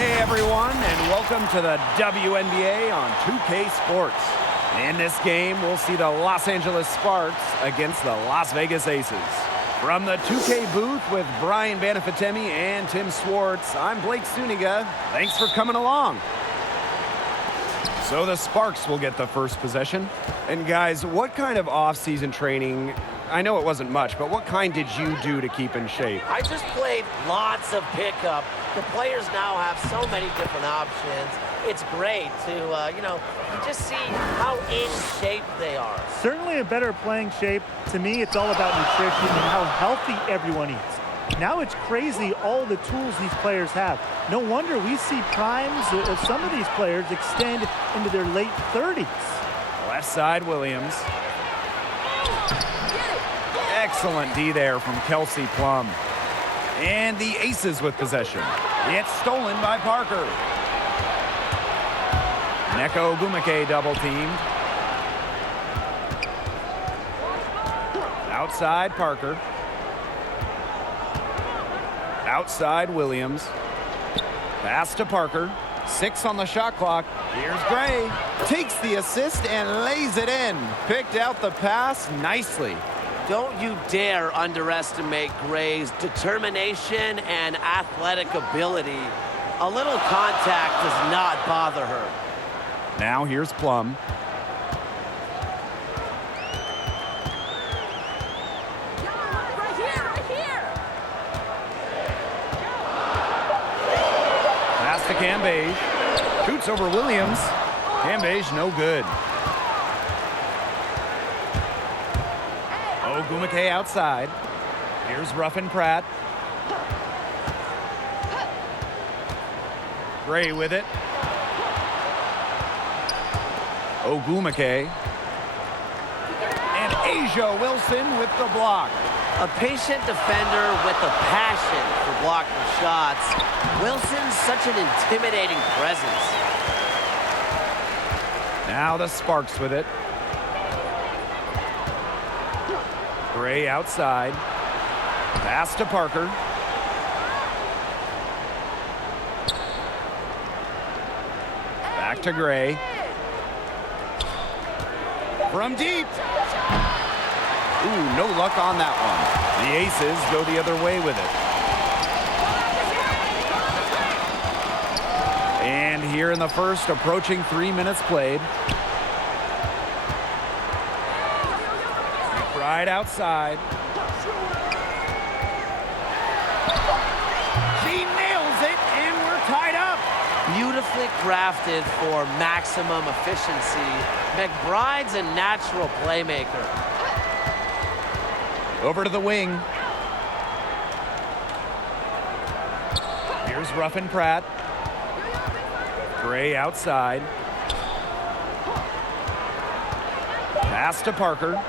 Hey everyone, and welcome to the WNBA on 2K Sports. In this game, we'll see the Los Angeles Sparks against the Las Vegas Aces. From the 2K booth with Brian Banafitemi and Tim Swartz, I'm Blake Suniga. Thanks for coming along. So the Sparks will get the first possession. And guys, what kind of off-season training, I know it wasn't much, but what kind did you do to keep in shape? I just played lots of pickup. The players now have so many different options. It's great to, you just see how in shape they are. Certainly a better playing shape. To me, it's all about nutrition and how healthy everyone eats. Now it's crazy all the tools these players have. No wonder we see primes of some of these players extend into their late 30s. Left side, Williams. Excellent D there from Kelsey Plum. And the Aces with possession. It's stolen by Parker. Neko Ogumake double teamed. Outside Parker. Outside Williams. Pass to Parker. 6 on the shot clock. Here's Gray. Takes the assist and lays it in. Picked out the pass nicely. Don't you dare underestimate Gray's determination and athletic ability. A little contact does not bother her. Now here's Plum. Right here. Pass to Cambage. Shoots over Williams. Cambage no good. Ogumake outside. Here's Ruffin Pratt. Gray with it. Ogumake. And Asia Wilson with the block. A patient defender with a passion for blocking shots. Wilson's such an intimidating presence. Now the Sparks with it. Gray outside. Pass to Parker. Back to Gray. From deep. Ooh, no luck on that one. The Aces go the other way with it. And here in the first, approaching 3 minutes played. Right outside. She nails it, and we're tied up. Beautifully crafted for maximum efficiency. McBride's a natural playmaker. Over to the wing. Here's Ruffin Pratt. Gray outside. Pass to Parker.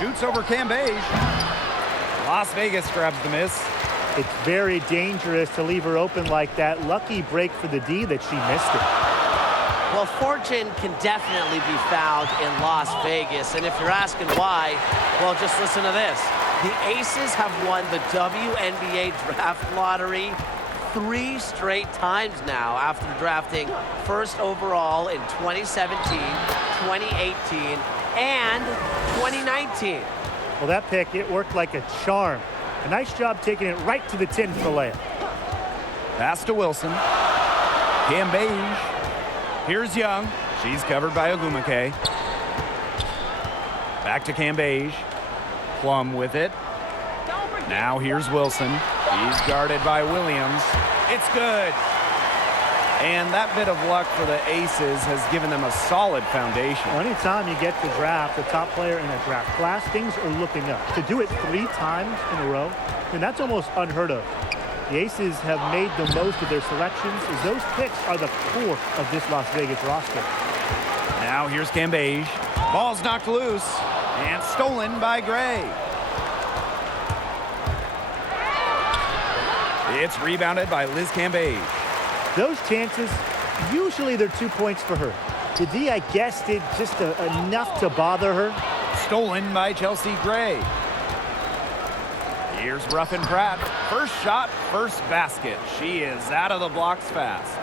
Shoots over Cambage. Las Vegas grabs the miss. It's very dangerous to leave her open like that. Lucky break for the D that she missed it. Well, fortune can definitely be found in Las Vegas. And if you're asking why, well, just listen to this. The Aces have won the WNBA draft lottery 3 straight times now after drafting first overall in 2017, 2018, and 2019. Well, that pick, it worked like a charm. A nice job taking it right to the tin for layup. Pass to Wilson. Cambage. Here's Young. She's covered by Ogumake. Back to Cambage. Plum with it. Now here's Wilson. He's guarded by Williams. It's good. And that bit of luck for the Aces has given them a solid foundation. Well, anytime you get to draft the top player in a draft class, things are looking up. To do it 3 times in a row, then that's almost unheard of. The Aces have made the most of their selections as those picks are the core of this Las Vegas roster. Now here's Cambage. Ball's knocked loose and stolen by Gray. It's rebounded by Liz Cambage. Those chances, usually they're 2 points for her. The D, I guess, did just enough to bother her. Stolen by Chelsea Gray. Here's Ruffin Pratt. First shot, first basket. She is out of the blocks fast.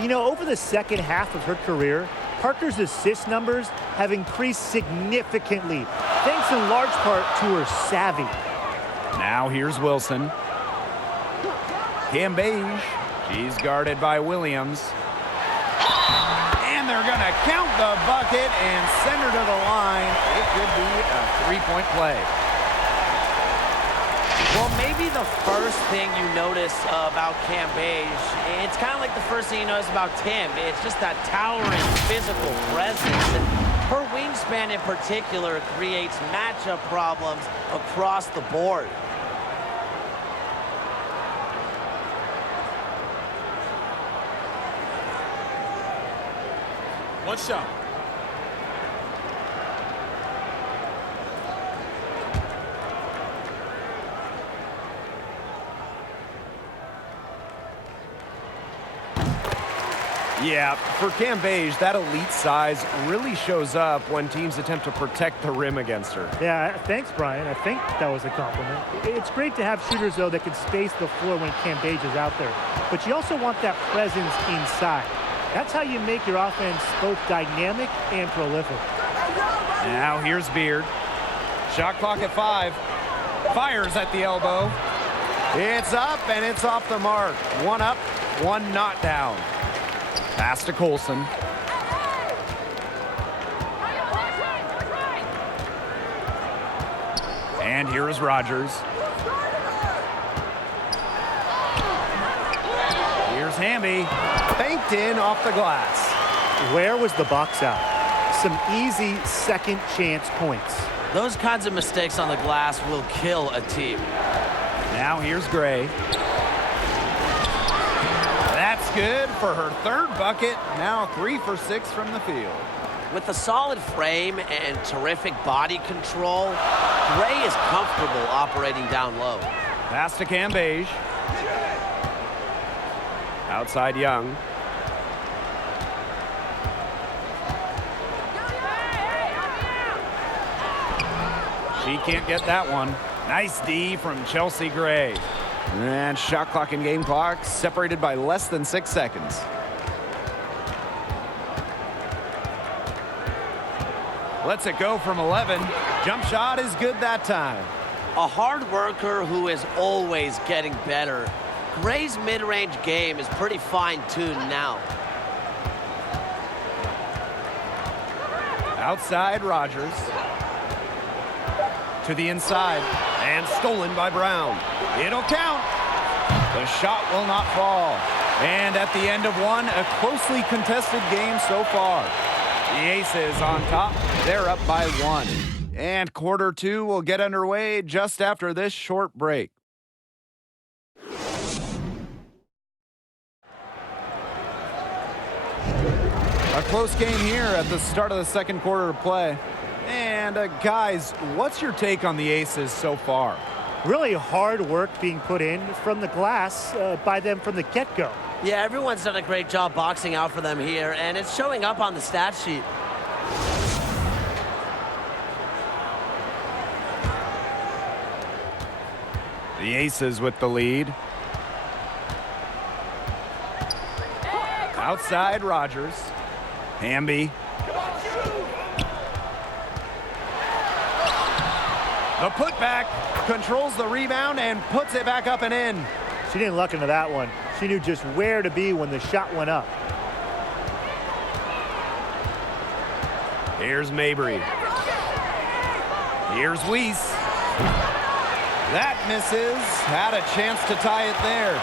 You know, over the second half of her career, Parker's assist numbers have increased significantly, thanks in large part to her savvy. Now here's Wilson. Cambage. She's guarded by Williams. And they're going to count the bucket and send her to the line. It could be a three-point play. Well, maybe the first thing you notice about Cambage, it's kind of like the first thing you notice about Tim. It's just that towering physical presence. And her wingspan in particular creates matchup problems across the board. One shot. Yeah, for Cambage, that elite size really shows up when teams attempt to protect the rim against her. Yeah, thanks, Brian. I think that was a compliment. It's great to have shooters, though, that can space the floor when Cambage is out there. But you also want that presence inside. That's how you make your offense both dynamic and prolific. Now here's Beard. Shot clock at 5. Fires at the elbow. It's up and it's off the mark. One up, one not down. Pass to Colson. And here is Rogers. Here's Hamby. Banked in off the glass. Where was the box out? Some easy second chance points. Those kinds of mistakes on the glass will kill a team. Now here's Gray. That's good for her third bucket. Now 3 for 6 from the field. With a solid frame and terrific body control, Gray is comfortable operating down low. Pass to Cambage. Outside Young. She can't get that one. Nice D from Chelsea Gray. And shot clock and game clock separated by less than 6 seconds. Lets it go from 11. Jump shot is good that time. A hard worker who is always getting better. Gray's mid-range game is pretty fine-tuned now. Outside Rogers. To the inside. And stolen by Brown. It'll count. The shot will not fall. And at the end of one, a closely contested game so far. The Aces on top. They're up by 1. And quarter 2 will get underway just after this short break. A close game here at the start of the second quarter of play. And guys, what's your take on the Aces so far? Really hard work being put in from the glass by them from the get-go. Yeah, everyone's done a great job boxing out for them here, and it's showing up on the stat sheet. The Aces with the lead. Outside Rogers. Hamby. The putback controls the rebound and puts it back up and in. She didn't luck into that one. She knew just where to be when the shot went up. Here's Mabry. Here's Weiss. That misses. Had a chance to tie it there.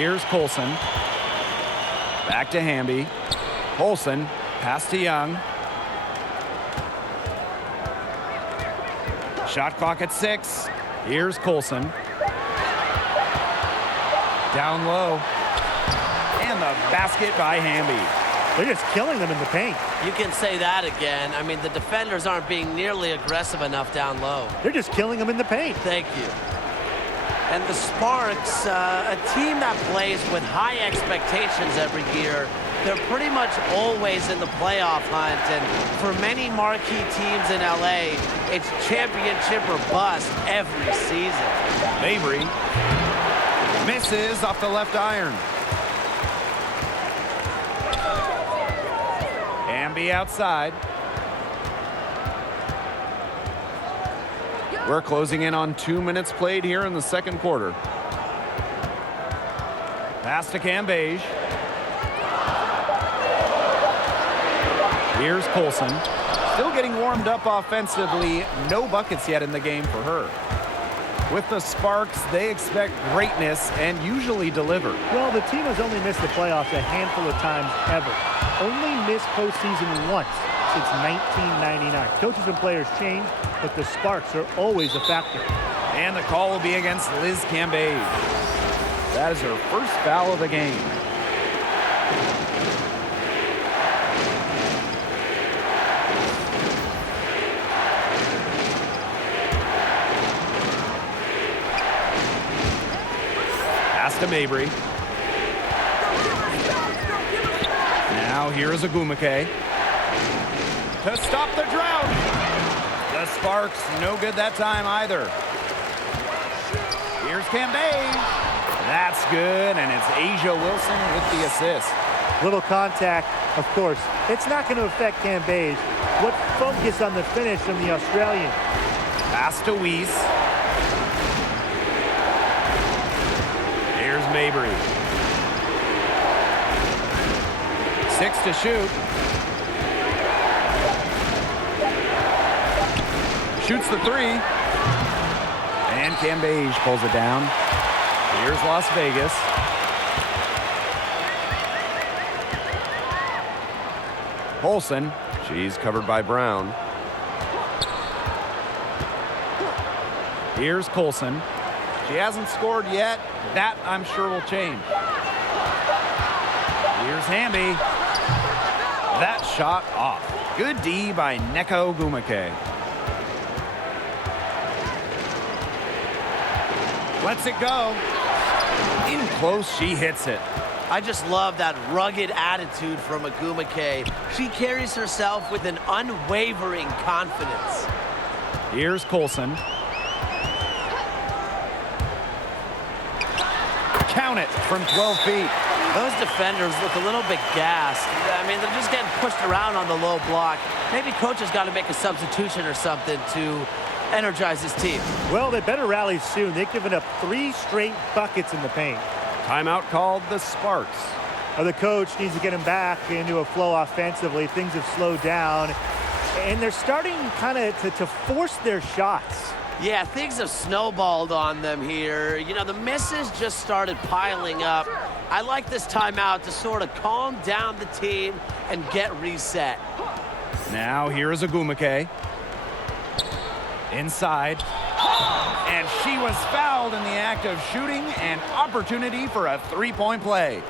Here's Colson. Back to Hamby. Colson. Pass to Young. Shot clock at 6. Here's Colson. Down low. And the basket by Hamby. They're just killing them in the paint. You can say that again. I mean, the defenders aren't being nearly aggressive enough down low. They're just killing them in the paint. Thank you. And the Sparks, a team that plays with high expectations every year, they're pretty much always in the playoff hunt. And for many marquee teams in LA, it's championship or bust every season. Mabry misses off the left iron. Amby outside. We're closing in on 2 minutes played here in the second quarter. Pass to Cambage. Here's Colson. Still getting warmed up offensively. No buckets yet in the game for her. With the Sparks, they expect greatness and usually deliver. Well, the team has only missed the playoffs a handful of times ever. Only missed postseason once since 1999. Coaches and players change, but the Sparks are always a factor. And the call will be against Liz Cambage. That is her first foul of the game. Pass to Mabry. Now here is Agumake. To stop the drought. The Sparks, no good that time either. Here's Cambage. That's good, and it's Asia Wilson with the assist. Little contact, of course. It's not going to affect Cambage. What focus on the finish from the Australian. Pass to Weiss. Here's Mabry. 6 to shoot. Shoots the three. And Cambage pulls it down. Here's Las Vegas. Olsen. She's covered by Brown. Here's Colson. She hasn't scored yet. That, I'm sure, will change. Here's Hamby. That shot off. Good D by Neko Agumake. Lets it go. In close, she hits it. I just love that rugged attitude from Agumake. She carries herself with an unwavering confidence. Here's Colson. Count it from 12 feet. Those defenders look a little bit gassed. I mean, they're just getting pushed around on the low block. Maybe coach has got to make a substitution or something to energize his team. Well, they better rally soon. They've given up 3 straight buckets in the paint. Timeout called the Sparks. Well, the coach needs to get him back into a flow offensively. Things have slowed down, and they're starting kind of to force their shots. Yeah, things have snowballed on them here. You know, the misses just started piling up. I like this timeout to sort of calm down the team and get reset. Now here is Agumake. Inside. And she was fouled in the act of shooting. An opportunity for a three-point play.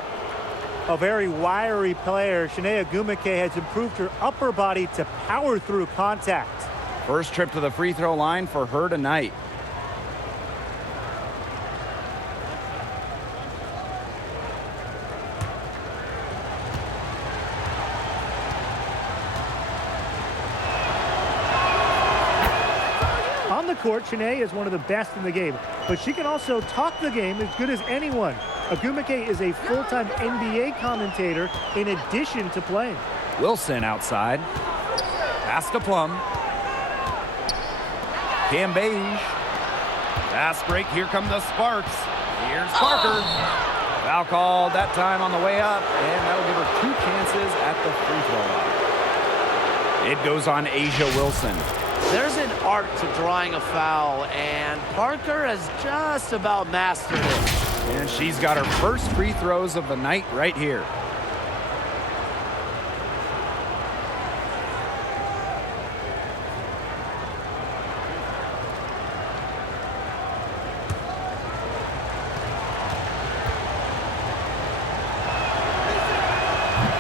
A very wiry player, Shanae Agumake has improved her upper body to power through contact. First trip to the free throw line for her tonight. On the court, Shanae is one of the best in the game, but she can also talk the game as good as anyone. Agumake is a full-time NBA commentator in addition to playing. Wilson outside. Pass to Plum. Cambage. Fast break. Here come the Sparks. Here's Parker. Foul called that time on the way up, and that'll give her 2 chances at the free throw line. It goes on Asia Wilson. There's an art to drawing a foul, and Parker has just about mastered it. And she's got her first free throws of the night right here.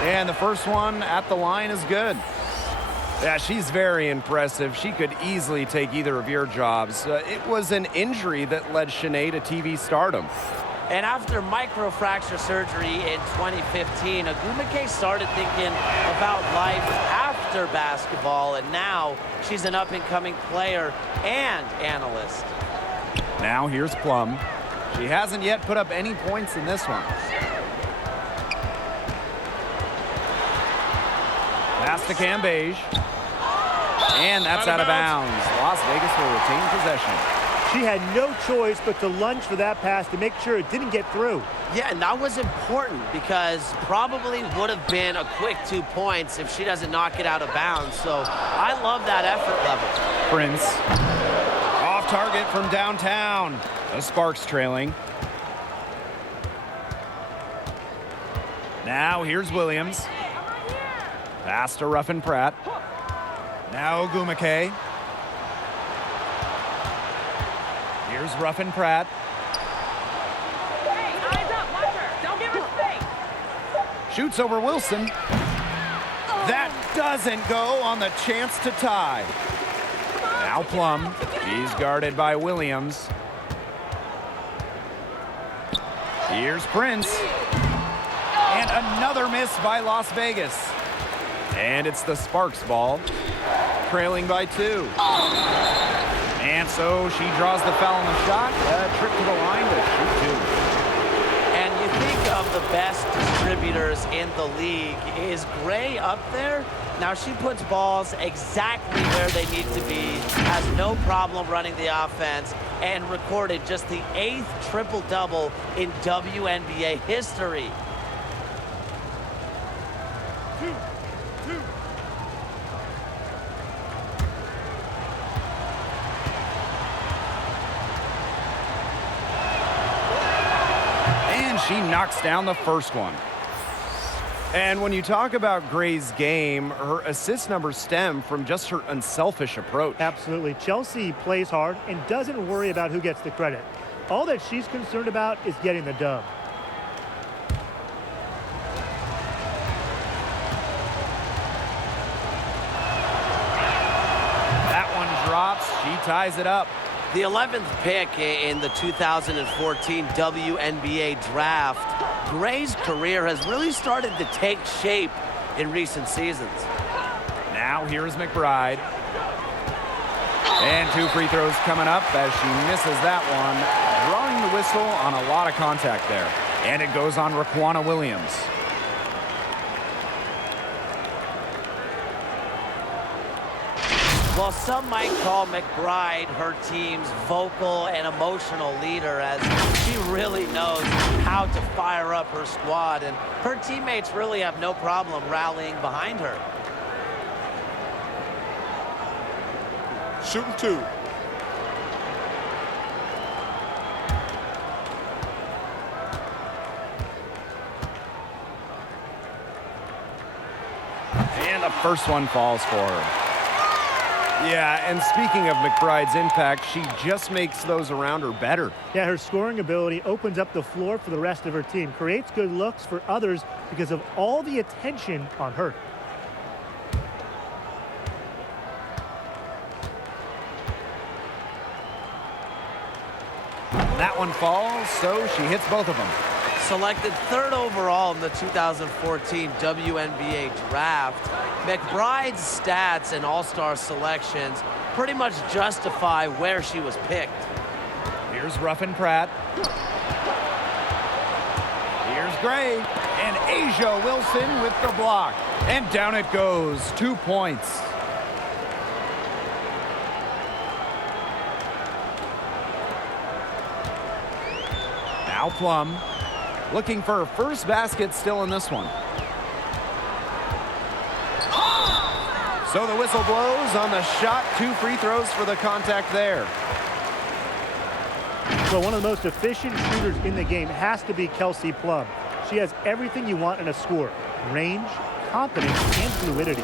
And the first one at the line is good. Yeah, she's very impressive. She could easily take either of your jobs. It was an injury that led Shanae to TV stardom. And after microfracture surgery in 2015, WNBA started thinking about life after basketball, and now she's an up-and-coming player and analyst. Now here's Plum. She hasn't yet put up any points in this one. Pass to Cambage. And that's out of bounds. Las Vegas will retain possession. She had no choice but to lunge for that pass to make sure it didn't get through. Yeah, and that was important because probably would have been a quick 2 points if she doesn't knock it out of bounds. So I love that effort level. Prince. Off target from downtown. The Sparks trailing. Now here's Williams. Pass to Ruffin Pratt. Now Ogumake. Here's Ruffin Pratt. Hey, eyes up, watch her. Don't give her space. Shoots over Wilson. That doesn't go on the chance to tie. Now Plum. He's guarded by Williams. Here's Prince. And another miss by Las Vegas. And it's the Sparks ball, trailing by 2. And so she draws the foul on the shot. A trip to the line to shoot 2. And you think of the best distributors in the league. Is Gray up there? Now she puts balls exactly where they need to be, has no problem running the offense, and recorded just the 8th triple-double in WNBA history. She knocks down the first one. And when you talk about Gray's game, her assist numbers stem from just her unselfish approach. Absolutely. Chelsea plays hard and doesn't worry about who gets the credit. All that she's concerned about is getting the dub. That one drops. She ties it up. The 11th pick in the 2014 WNBA draft, Gray's career has really started to take shape in recent seasons. Now here's McBride. And 2 free throws coming up as she misses that one, drawing the whistle on a lot of contact there. And it goes on Raquana Williams. Well, some might call McBride her team's vocal and emotional leader, as she really knows how to fire up her squad, and her teammates really have no problem rallying behind her. Shooting 2. And the first one falls for her. Yeah, and speaking of McBride's impact, she just makes those around her better. Yeah, her scoring ability opens up the floor for the rest of her team, creates good looks for others because of all the attention on her. That one falls, so she hits both of them. Selected 3rd overall in the 2014 WNBA draft, McBride's stats and all-star selections pretty much justify where she was picked. Here's Ruffin Pratt. Here's Gray. And Asia Wilson with the block. And down it goes. 2 points. Now Plum. Looking for her first basket still in this one. So the whistle blows on the shot. 2 free throws for the contact there. Well, one of the most efficient shooters in the game has to be Kelsey Plum. She has everything you want in a score: range, confidence, and fluidity.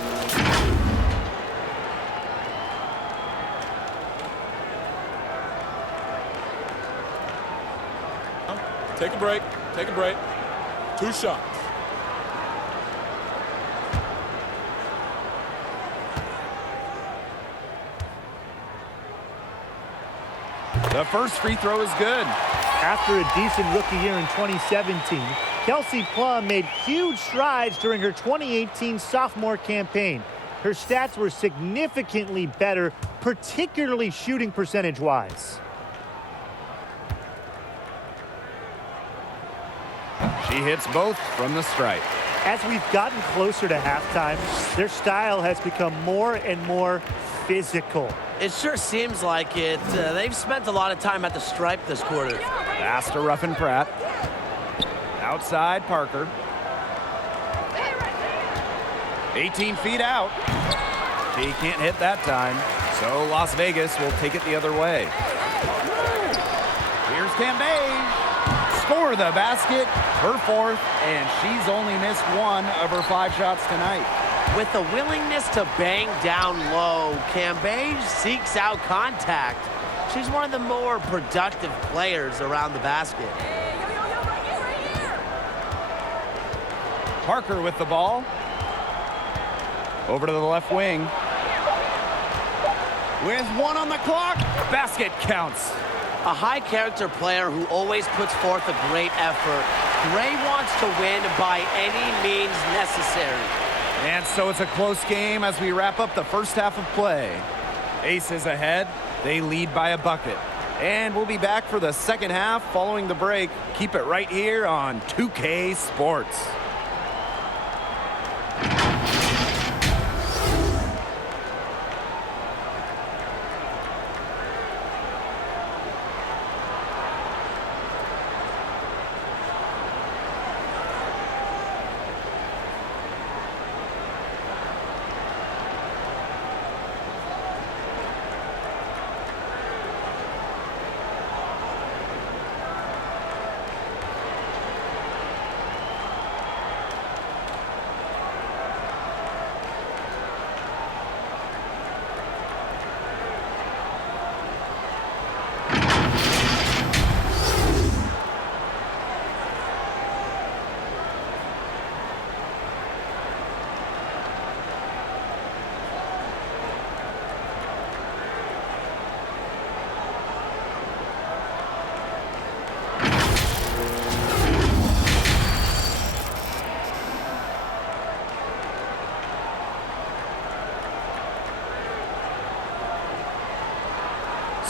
Take a break. Take a break. 2 shots. The first free throw is good. After a decent rookie year in 2017, Kelsey Plum made huge strides during her 2018 sophomore campaign. Her stats were significantly better, particularly shooting percentage-wise. She hits both from the stripe. As we've gotten closer to halftime, their style has become more and more physical. It sure seems like it. They've spent a lot of time at the stripe this quarter. Pass to Ruffin Pratt. Outside Parker. 18 feet out. She can't hit that time, so Las Vegas will take it the other way. Here's Cambage. Score the basket, her fourth, and she's only missed one of her 5 shots tonight. With a willingness to bang down low, Cambage seeks out contact. She's one of the more productive players around the basket. Right here. Parker with the ball. Over to the left wing. With 1 on the clock, basket counts. A high-character player who always puts forth a great effort. Gray wants to win by any means necessary. And so it's a close game as we wrap up the first half of play. Aces ahead. They lead by a bucket. And we'll be back for the second half following the break. Keep it right here on 2K Sports.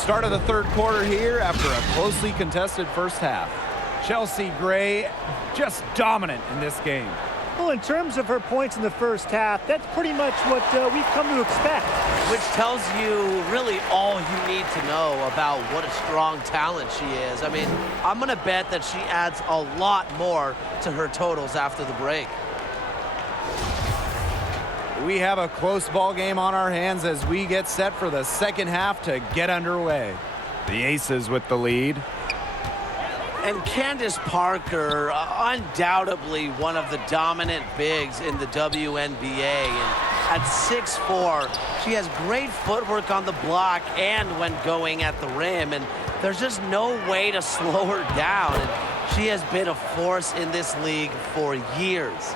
Start of the third quarter here after a closely contested first half. Chelsea Gray just dominant in this game. Well, in terms of her points in the first half, that's pretty much what we've come to expect. Which tells you really all you need to know about what a strong talent she is. I mean, I'm going to bet that she adds a lot more to her totals after the break. We have a close ball game on our hands as we get set for the second half to get underway. The Aces with the lead. And Candace Parker, undoubtedly one of the dominant bigs in the WNBA. And at 6'4", she has great footwork on the block and when going at the rim. And there's just no way to slow her down. And she has been a force in this league for years.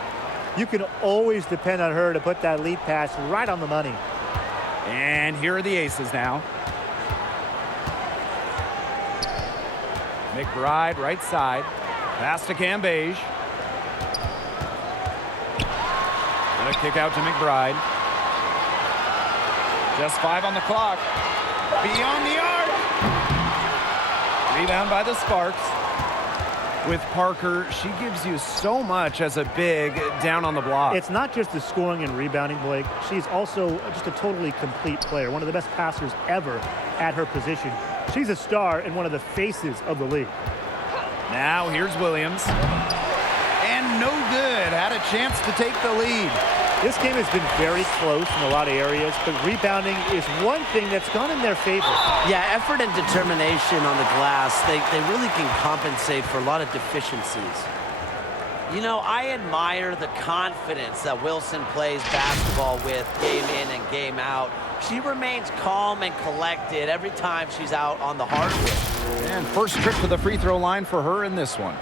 You can always depend on her to put that lead pass right on the money. And here are the Aces now. McBride right side. Pass to Cambage. Gonna kick out to McBride. Just 5 on the clock. Beyond the arc. Rebound by the Sparks. With Parker, she gives you so much as a big down on the block. It's not just the scoring and rebounding, Blake. She's also just a totally complete player, one of the best passers ever at her position. She's a star and one of the faces of the league. Now here's Williams. And no good. Had a chance to take the lead. This game has been very close in a lot of areas, but rebounding is one thing that's gone in their favor. Yeah, effort and determination on the glass, they really can compensate for a lot of deficiencies. You know, I admire the confidence that Wilson plays basketball with game in and game out. She remains calm and collected every time she's out on the hardwood. And first trip to the free throw line for her in this one.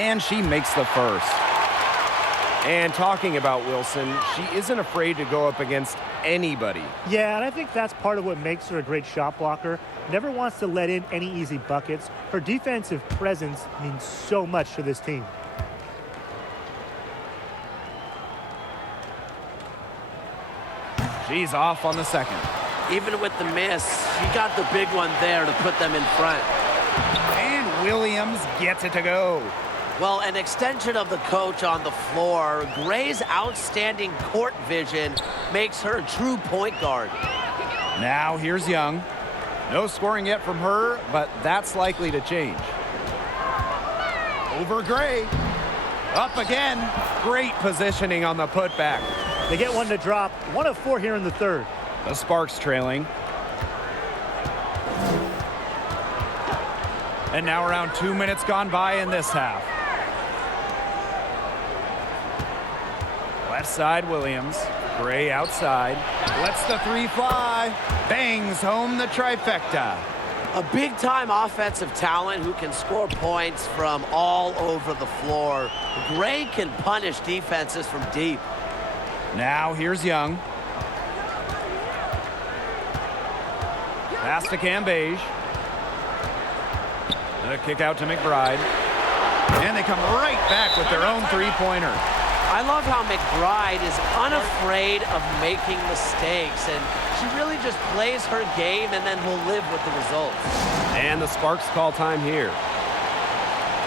And she makes the first. And talking about Wilson, she isn't afraid to go up against anybody. Yeah, and I think that's part of what makes her a great shot blocker. Never wants to let in any easy buckets. Her defensive presence means so much to this team. She's off on the second. Even with the miss, she got the big one there to put them in front. And Williams gets it to go. Well, an extension of the coach on the floor, Gray's outstanding court vision makes her a true point guard. Now here's Young. No scoring yet from her, but that's likely to change. Over Gray. Up again. Great positioning on the putback. They get one to drop. 1 of 4 here in the third. The Sparks trailing. And now around 2 minutes gone by in this half. Left side, Williams. Gray outside. Lets the three fly. Bangs home the trifecta. A big-time offensive talent who can score points from all over the floor. Gray can punish defenses from deep. Now here's Young. Pass to Cambage. The kick out to McBride. And they come right back with their own three-pointer. I love how McBride is unafraid of making mistakes, and she really just plays her game and then will live with the results. And the Sparks call time here.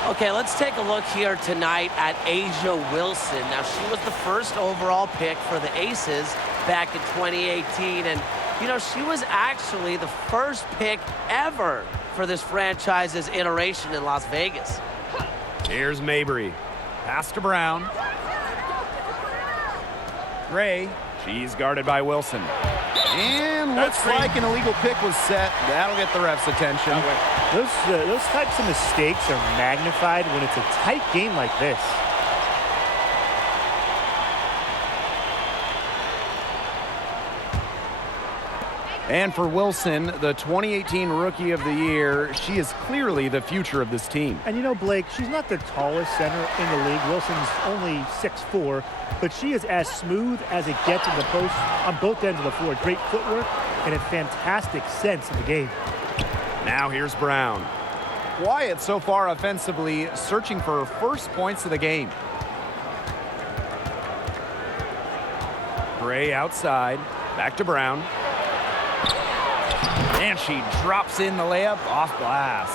Okay, let's take a look here tonight at A'ja Wilson. Now, she was the first overall pick for the Aces back in 2018, and, you know, she was actually the first pick ever for this franchise's iteration in Las Vegas. Here's Mabry. Pass to Brown. Gray. She's guarded by Wilson. And looks like an illegal pick was set. That'll get the ref's attention. Those types of mistakes are magnified when it's a tight game like this. And for Wilson, the 2018 Rookie of the Year, she is clearly the future of this team. And you know, Blake, she's not the tallest center in the league. Wilson's only 6'4", but she is as smooth as it gets in the post on both ends of the floor. Great footwork and a fantastic sense of the game. Now here's Brown. Quiet so far offensively, searching for her first points of the game. Gray outside. Back to Brown. And she drops in the layup off glass.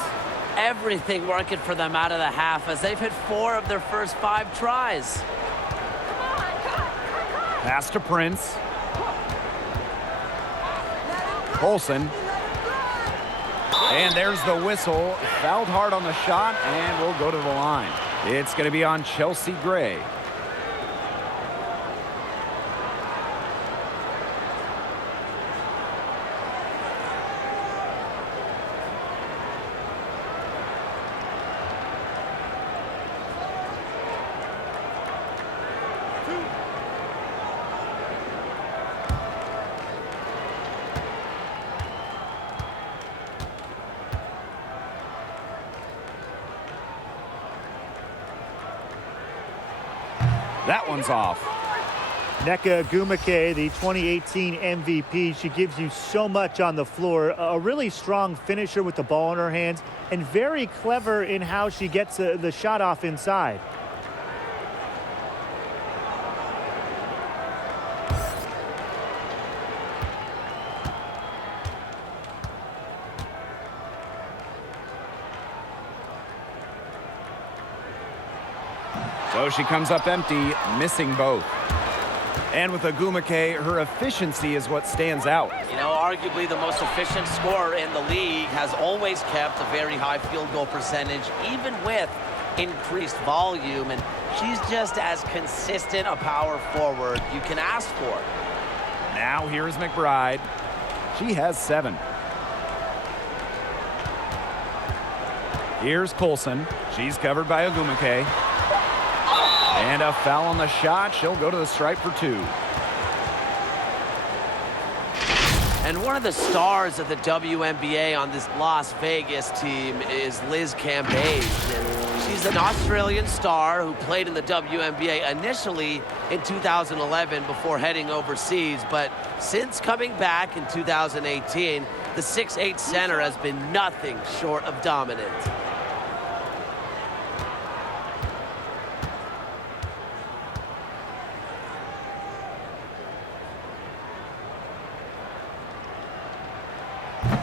Everything working for them out of the half as they've hit 4 of their first 5 tries. Pass to Prince. Colson. And there's the whistle. Fouled hard on the shot and will go to the line. It's going to be on Chelsea Gray. That one's off. Nneka Ogwumike, the 2018 MVP. She gives you so much on the floor. A really strong finisher with the ball in her hands and very clever in how she gets the shot off inside. So she comes up empty, missing both. And with Ogwumike, her efficiency is what stands out. You know, arguably the most efficient scorer in the league, has always kept a very high field goal percentage, even with increased volume. And she's just as consistent a power forward you can ask for. Now here's McBride. She has 7. Here's Colson. She's covered by Ogwumike. And a foul on the shot. She'll go to the stripe for 2. And one of the stars of the WNBA on this Las Vegas team is Liz Cambage. And She's an Australian star who played in the WNBA initially in 2011 before heading overseas, but since coming back in 2018, the 6'8" center has been nothing short of dominant.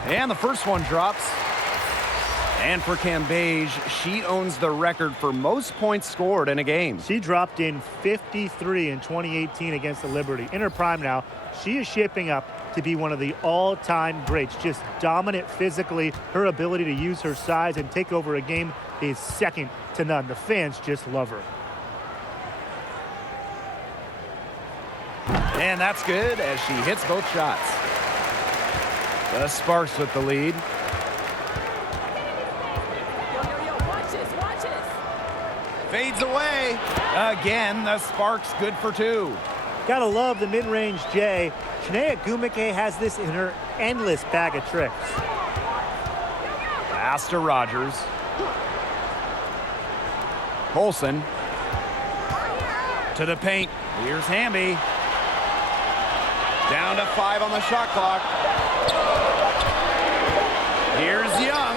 And the first one drops. And for Cambage, she owns the record for most points scored in a game. She dropped in 53 in 2018 against the Liberty. In her prime now, she is shaping up to be one of the all-time greats. Just dominant physically. Her ability to use her size and take over a game is second to none. The fans just love her. And that's good as she hits both shots. The Sparks with the lead. Fades away. Again, the Sparks good for two. Gotta love the mid-range J. Chinea Gumike has this in her endless bag of tricks. Pass to Rogers. Colson. To the paint. Here's Hamby. Down to 5 on the shot clock. Here's Young.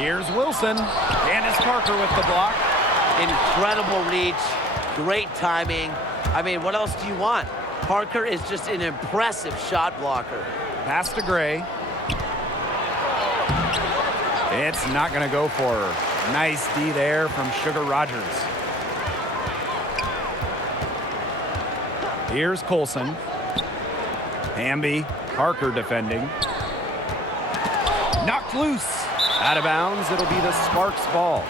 Here's Wilson. Candace Parker with the block. Incredible reach, great timing. I mean, what else do you want? Parker is just an impressive shot blocker. Pass to Gray. It's not going to go for her. Nice D there from Sugar Rogers. Here's Colson. Hamby, Parker defending. Knocked loose. Out of bounds, it'll be the Sparks ball.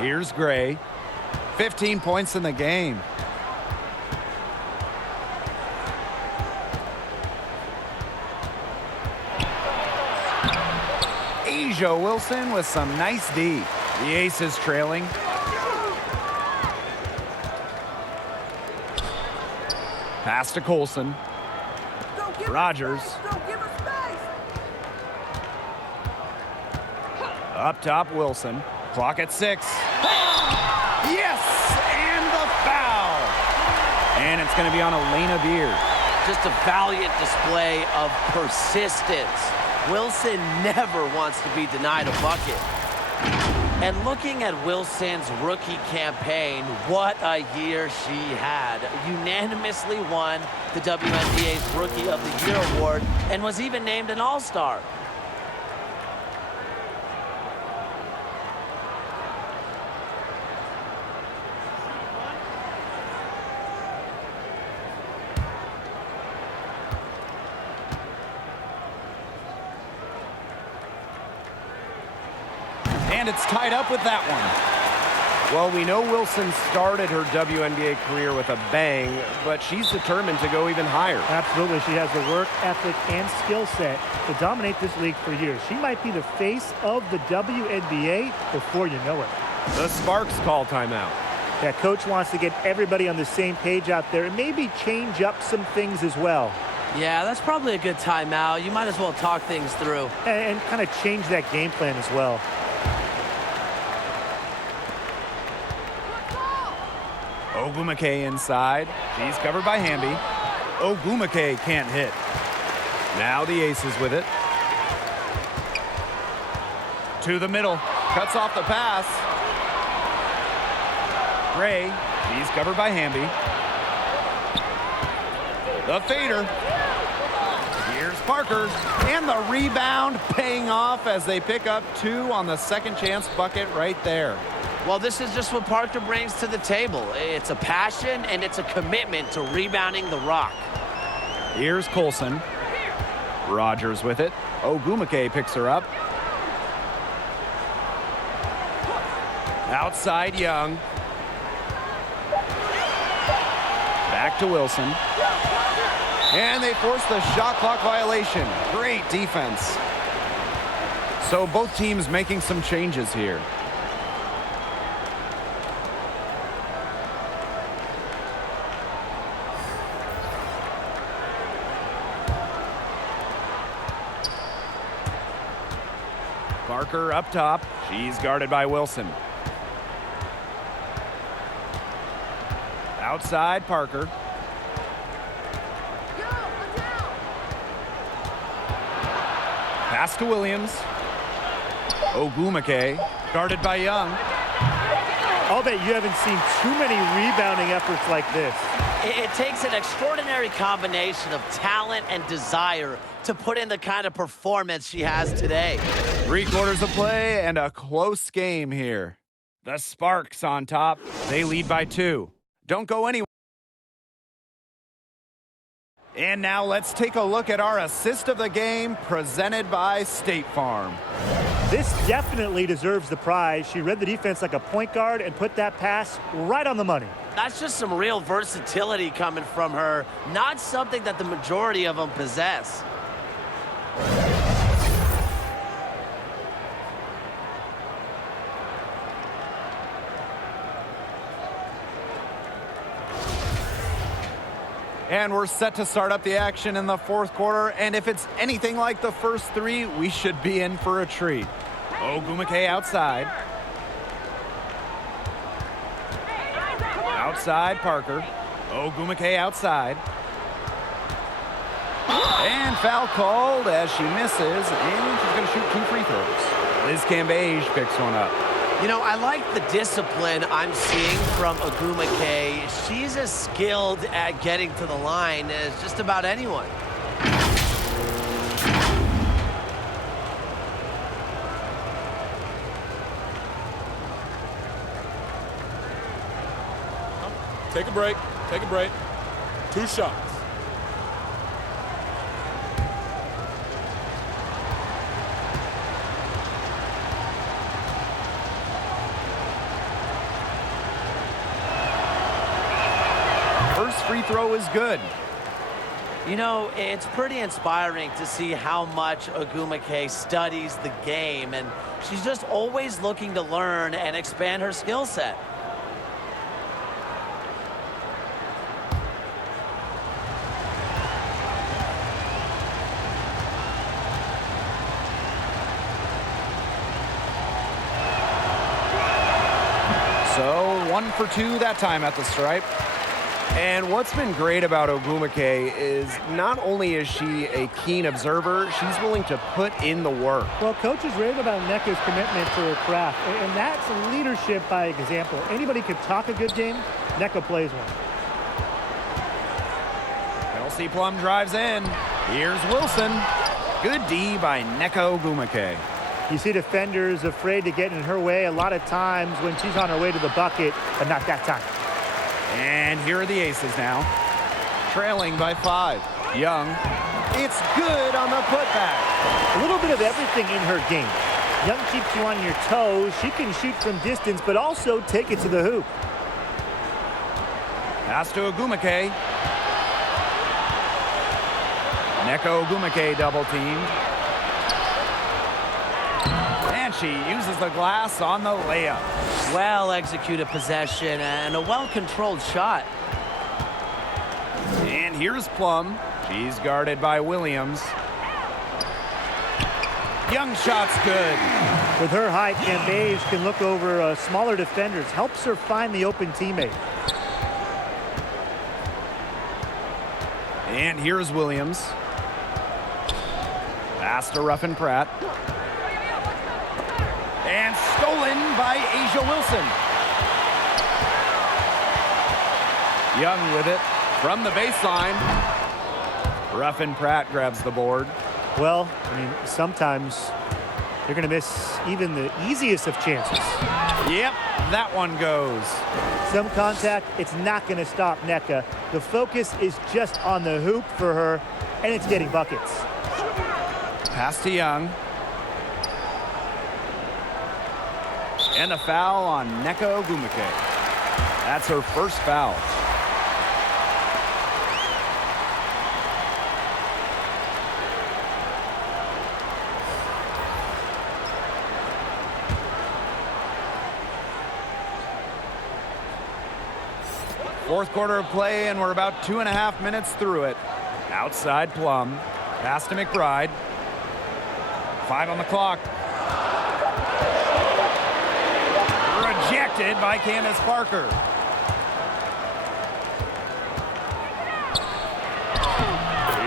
Here's Gray. 15 points in the game. Asia Wilson with some nice D. The Aces trailing. Pass to Colson. Rogers. Up top, Wilson. Clock at 6. Yes! And the foul! And it's going to be on Elena Beer. Just a valiant display of persistence. Wilson never wants to be denied a bucket. And looking at Wilson's rookie campaign, what a year she had. Unanimously won the WNBA's Rookie of the Year award and was even named an All-Star. And it's tied up with that one. Well, we know Wilson started her WNBA career with a bang, but she's determined to go even higher. Absolutely. She has the work ethic and skill set to dominate this league for years. She might be the face of the WNBA before you know it. The Sparks call timeout. Yeah, coach wants to get everybody on the same page out there and maybe change up some things as well. Yeah, that's probably a good timeout. You might as well talk things through. And kind of change that game plan as well. Ogumake inside. She's covered by Hamby. Ogumake can't hit. Now the Aces with it. To the middle. Cuts off the pass. Gray. She's covered by Hamby. The fader. Here's Parker. And the rebound paying off as they pick up 2 on the second chance bucket right there. Well, this is just what Parker brings to the table. It's a passion and it's a commitment to rebounding the rock. Here's Colson. Rogers with it. Ogumake picks her up. Outside Young. Back to Wilson. And they force the shot clock violation. Great defense. So both teams making some changes here. Parker up top. She's guarded by Wilson. Outside Parker. Pass to Williams. Ogwumike, guarded by Young. I'll bet you haven't seen too many rebounding efforts like this. It takes an extraordinary combination of talent and desire to put in the kind of performance she has today. 3/4 of play and a close game here. The Sparks on top. They lead by 2. Don't go anywhere. And now let's take a look at our assist of the game presented by State Farm. This definitely deserves the prize. She read the defense like a point guard and put that pass right on the money. That's just some real versatility coming from her, not something that the majority of them possess. And we're set to start up the action in the 4th quarter. And if it's anything like the first 3, we should be in for a treat. Ogwumike outside. Outside Parker. Ogwumike outside. And foul called as she misses. And she's going to shoot 2 free throws. Liz Cambage picks one up. You know, I like the discipline I'm seeing from Ogwumike. She's as skilled at getting to the line as just about anyone. Take a break. Take a break. 2 shots. First free throw is good. You know, it's pretty inspiring to see how much Ogwumike studies the game, and she's just always looking to learn and expand her skill set. So 1 for 2 that time at the stripe. And what's been great about Ogwumike is not only is she a keen observer, she's willing to put in the work. Well, coaches rave about Nneka's commitment to her craft, and that's leadership by example. Anybody could talk a good game, Nneka plays one. Kelsey Plum drives in. Here's Wilson. Good D by Nneka Ogwumike. You see defenders afraid to get in her way a lot of times when she's on her way to the bucket, but not that time. And here are the Aces now. Trailing by 5. Young. It's good on the putback. A little bit of everything in her game. Young keeps you on your toes. She can shoot from distance, but also take it to the hoop. Pass to Ogwumike. Nneka Ogwumike double teamed. And she uses the glass on the layup. Well-executed possession and a well-controlled shot. And here's Plum. She's guarded by Williams. Young shot's good. With her height, Cambage can look over smaller defenders, helps her find the open teammate. And here's Williams. Pass to Ruffin Pratt. And stolen by Asia Wilson. Young with it from the baseline. Ruffin Pratt grabs the board. Well, I mean, sometimes you're going to miss even the easiest of chances. Yep, that one goes. Some contact, it's not going to stop Nneka. The focus is just on the hoop for her, and it's getting buckets. Pass to Young. And a foul on Nneka Ogwumike. That's her first foul. Fourth quarter of play, and we're about 2.5 minutes through it. Outside Plum. Pass to McBride. 5 on the clock. Deflected by Candace Parker.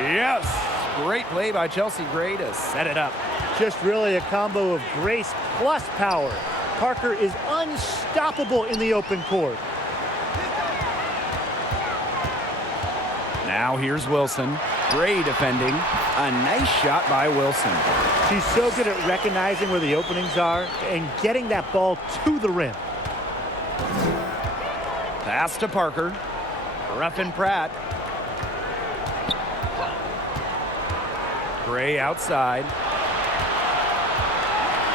Yes! Great play by Chelsea Gray to set it up. Just really a combo of grace plus power. Parker is unstoppable in the open court. Now here's Wilson. Gray defending. A nice shot by Wilson. She's so good at recognizing where the openings are and getting that ball to the rim. Pass to Parker. Ruffin Pratt. Gray outside.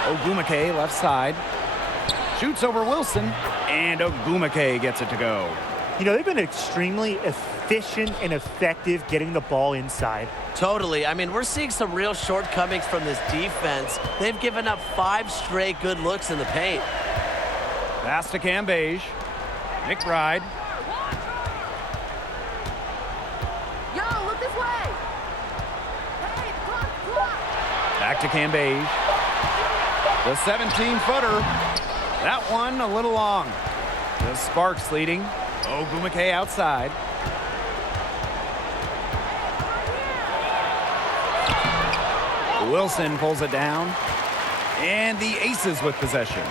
Ogumake left side. Shoots over Wilson. And Ogumake gets it to go. You know, they've been extremely efficient and effective getting the ball inside. Totally. I mean, we're seeing some real shortcomings from this defense. They've given up 5 straight good looks in the paint. Pass to Cambage. McBride. Yo, look this way. Hey, clock. Back to Cambage. The 17-footer. That one a little long. The Sparks leading. Ogumake outside. Wilson pulls it down. And the Aces with possession.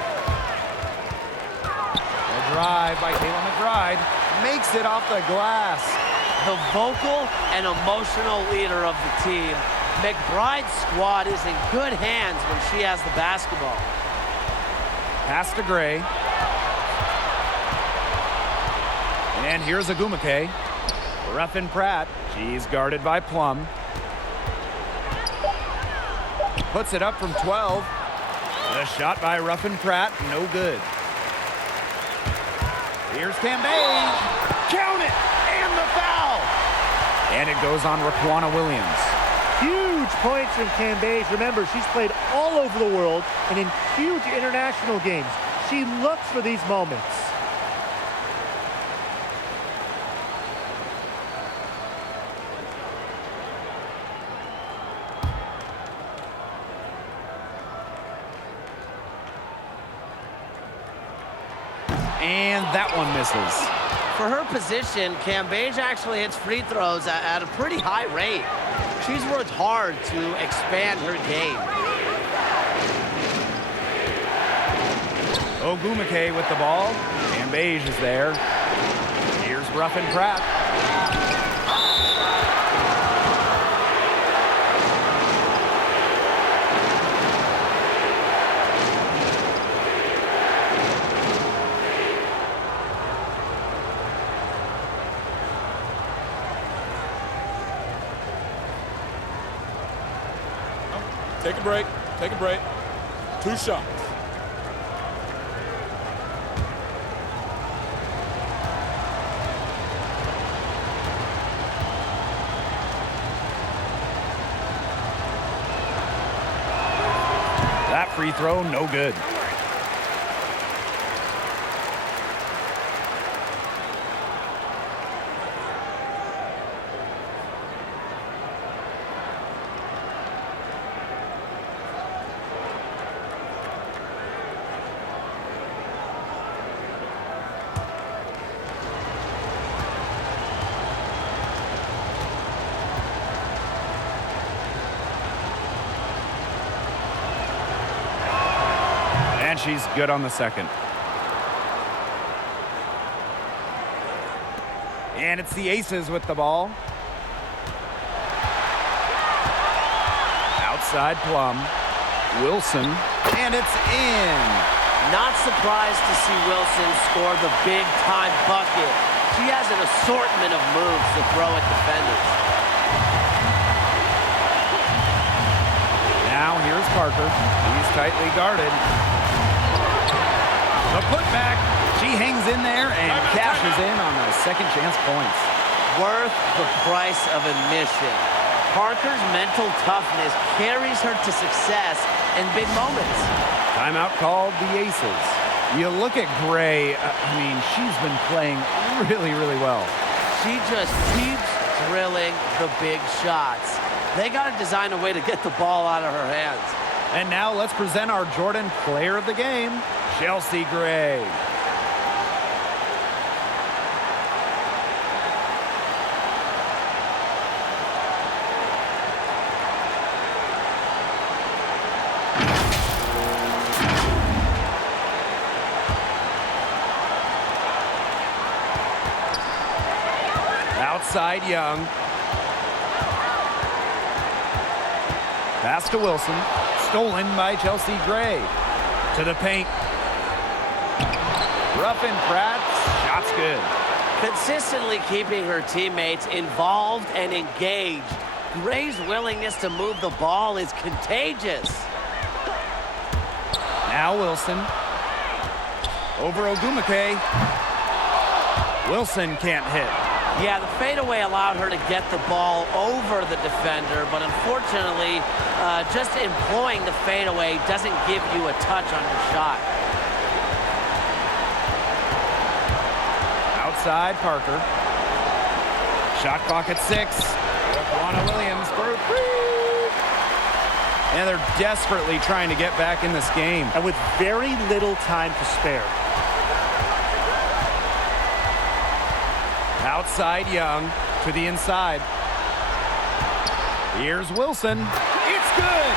A drive by Kayla McBride. Makes it off the glass. The vocal and emotional leader of the team. McBride's squad is in good hands when she has the basketball. Pass to Gray. And here's Ogumake. Ruffin Pratt. She's guarded by Plum. Puts it up from 12. The shot by Ruffin Pratt, no good. Here's Cambage. Count it! And the foul! And it goes on Raquana Williams. Huge points from Cambage. Remember, she's played all over the world and in huge international games. She looks for these moments. And that one misses. For her position, Cambage actually hits free throws at a pretty high rate. She's worked hard to expand her game. Ogumake with the ball. Cambage is there. Here's Ruffin Pratt. Take a break. Take a break. 2 shots. That free throw, no good. And she's good on the second. And it's the Aces with the ball. Outside Plum. Wilson. And it's in. Not surprised to see Wilson score the big-time bucket. She has an assortment of moves to throw at defenders. Now here's Parker. He's tightly guarded. The putback. She hangs in there and cashes in on the second chance points. Worth the price of admission. Parker's mental toughness carries her to success in big moments. Timeout called the Aces. You look at Gray, I mean, she's been playing really, really well. She just keeps drilling the big shots. They got to design a way to get the ball out of her hands. And now let's present our Jordan Player of the Game, Chelsea Gray. Outside Young. Pass to Wilson. Stolen by Chelsea Gray. To the paint. Ruffin Pratt. Shot's good. Consistently keeping her teammates involved and engaged. Gray's willingness to move the ball is contagious. Now Wilson. Over Ogumake. Wilson can't hit. Yeah, the fadeaway allowed her to get the ball over the defender, but unfortunately, just employing the fadeaway doesn't give you a touch on your shot. Outside Parker. Shot clock at 6. Juana Williams for a three. And they're desperately trying to get back in this game. And with very little time to spare. Outside Young to the inside. Here's Wilson. It's good.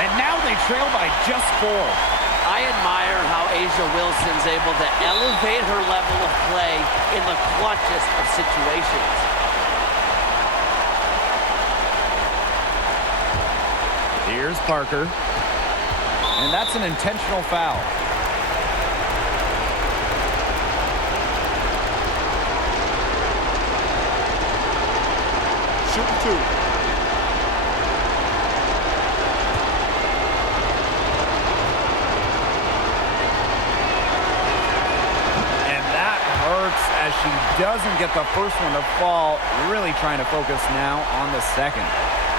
And now they trail by just 4. I admire how A'ja Wilson's able to elevate her level of play in the clutchest of situations. Here's Parker. And that's an intentional foul. Shooting 2. As she doesn't get the first one to fall, really trying to focus now on the second.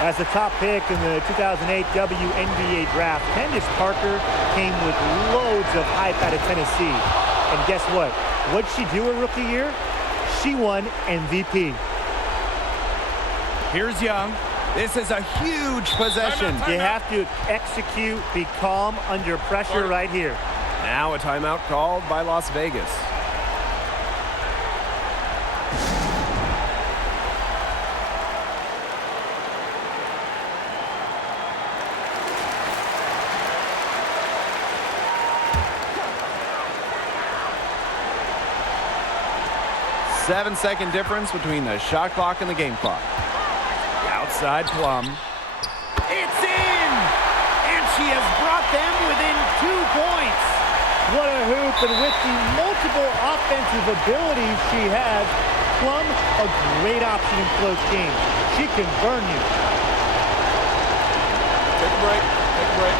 As the top pick in the 2008 WNBA draft, Candace Parker came with loads of hype out of Tennessee. And guess what? What'd she do her rookie year? She won MVP. Here's Young. This is a huge possession. You have to execute, be calm under pressure right here. Now a timeout called by Las Vegas. Seven-second difference between the shot clock and the game clock. Outside Plum. It's in! And she has brought them within 2 points. What a hoop, and with the multiple offensive abilities she has, Plum, a great option in close games. She can burn you. Take a break. Take a break.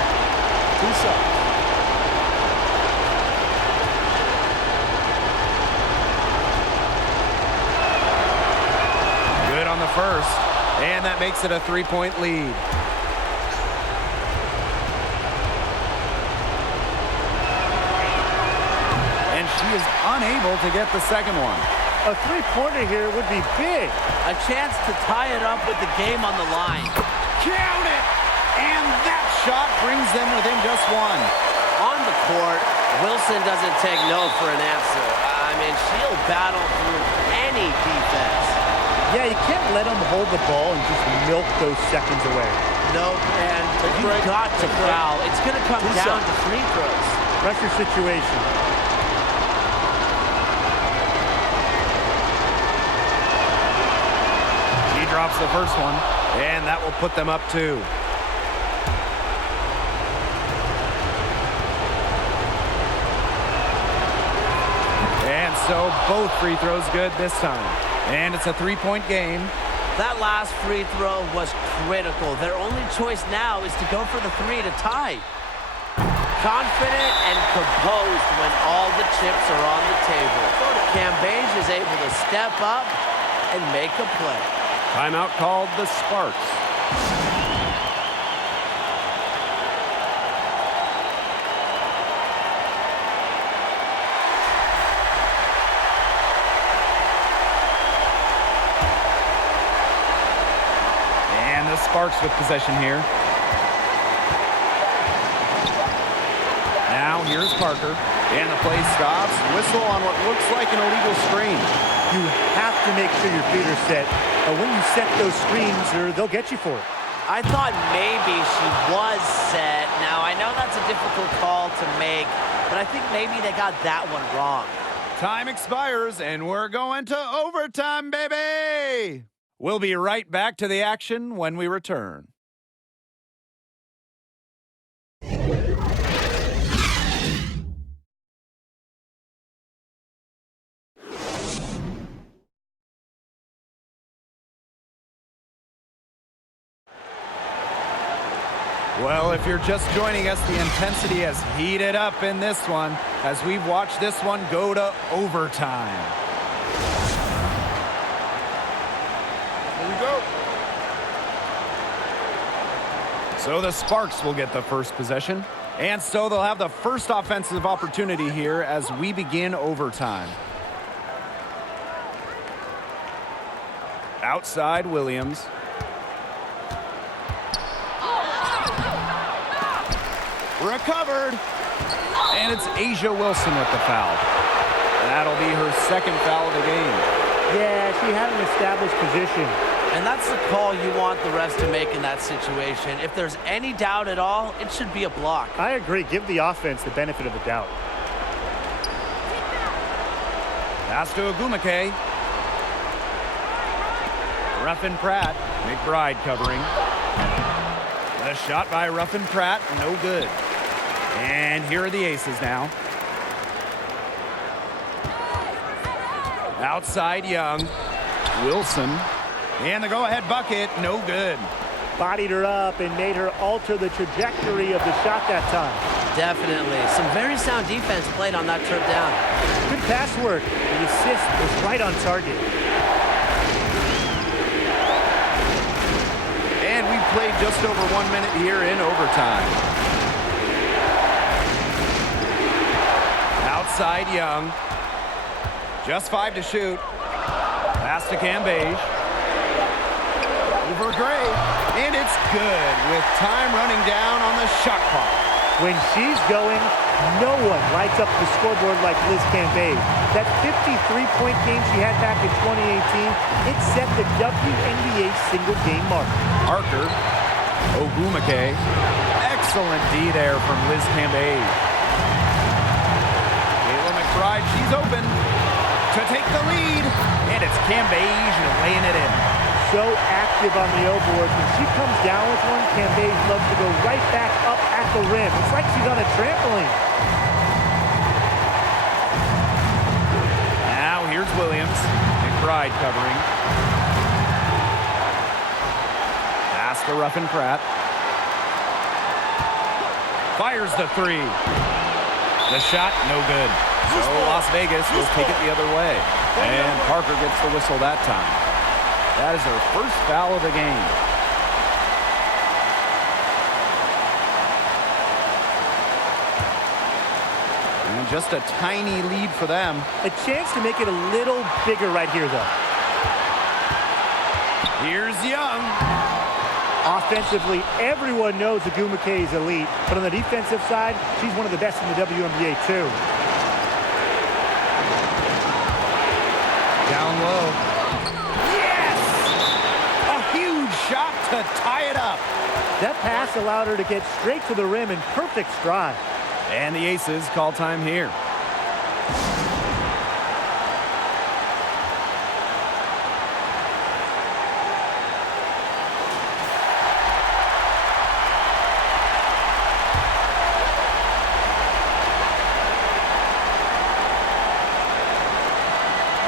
2 shots. On the first, and that makes it a 3-point lead. And she is unable to get the second one. A three-pointer here would be big. A chance to tie it up with the game on the line. Count it! And that shot brings them within just 1. On the court, Wilson doesn't take no for an answer. I mean, she'll battle through any defense. Yeah, you can't let them hold the ball and just milk those seconds away. No, and you've got to foul. It's going to come down to free throws. Pressure situation. She drops the first one, and that will put them up 2. And so both free throws good this time. And it's a 3-point game. That last free throw was critical. Their only choice now is to go for the 3 to tie. Confident and composed when all the chips are on the table. Cambage is able to step up and make a play. Timeout called the Sparks. Sparks with possession here. Now here's Parker, and the play stops. Whistle on what looks like an illegal screen. You have to make sure your feet are set. When you set those screens, they'll get you for it. I thought maybe she was set. Now, I know that's a difficult call to make, but I think maybe they got that one wrong. Time expires, and we're going to overtime, baby! We'll be right back to the action when we return. Well, if you're just joining us, the intensity has heated up in this one as we've watched this one go to overtime. Here we go. So the Sparks will get the first possession, and so they'll have the first offensive opportunity here as we begin overtime. Outside Williams. Recovered. And it's Asia Wilson with the foul. That'll be her second foul of the game. Yeah, she had an established position. And that's the call you want the refs to make in that situation. If there's any doubt at all, it should be a block. I agree. Give the offense the benefit of the doubt. Pass to Ogumake. Ruffin Pratt. McBride covering. The shot by Ruffin Pratt, no good. And here are the Aces now. Outside Young. Wilson. And the go-ahead bucket, no good. Bodied her up and made her alter the trajectory of the shot that time. Definitely. Some very sound defense played on that trip down. Good pass work. The assist was right on target. And we played just over 1 minute here in overtime. Outside Young. Just 5 to shoot. Pass to Cambage. Over Gray. And it's good with time running down on the shot clock. When she's going, no one lights up the scoreboard like Liz Cambage. That 53-point game she had back in 2018, it set the WNBA single-game mark. Parker. Ogumake. Excellent D there from Liz Cambage. Kayla McBride, she's open to take the lead. And it's Cambage laying it in. So active on the O-board. When she comes down with one, Cambage loves to go right back up at the rim. It's like she's on a trampoline. Now here's Williams. McBride covering. Pass to Ruffin Pratt. Fires the three. The shot, no good. So Las Vegas will take it the other way. And Parker gets the whistle that time. That is her first foul of the game. And just a tiny lead for them. A chance to make it a little bigger right here, though. Here's Young. Offensively, everyone knows Ogumake is elite, but on the defensive side, she's one of the best in the WNBA, too. Down low. Shot to tie it up. That pass allowed her to get straight to the rim in perfect stride. And the Aces call time here.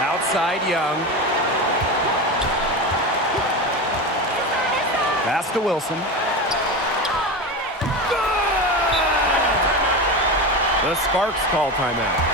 Outside Young. Pass to Wilson. Good! The Sparks call timeout.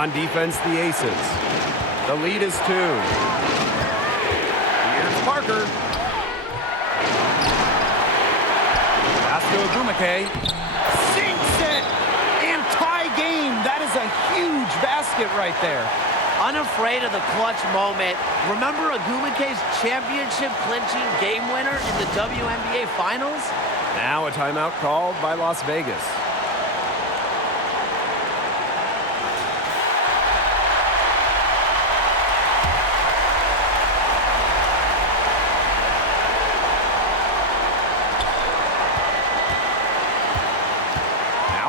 On defense, the Aces. The lead is 2. Here's Parker. Pass to Agumake. Sinks it! And tie game. That is a huge basket right there. Unafraid of the clutch moment. Remember Agumake's championship-clinching game winner in the WNBA Finals? Now a timeout called by Las Vegas.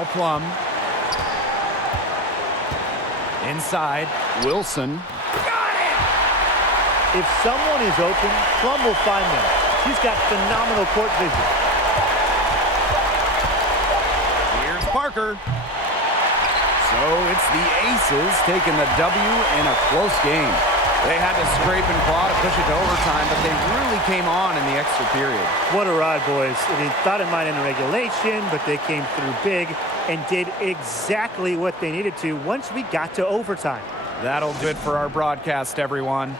Now Plum. Inside, Wilson. Got it! If someone is open, Plum will find them. She's got phenomenal court vision. Here's Parker. So it's the Aces taking the W in a close game. They had to scrape and claw to push it to overtime, but they really came on in the extra period. What a ride, boys. They thought it might end in regulation, but they came through big and did exactly what they needed to once we got to overtime. That'll do it for our broadcast, everyone.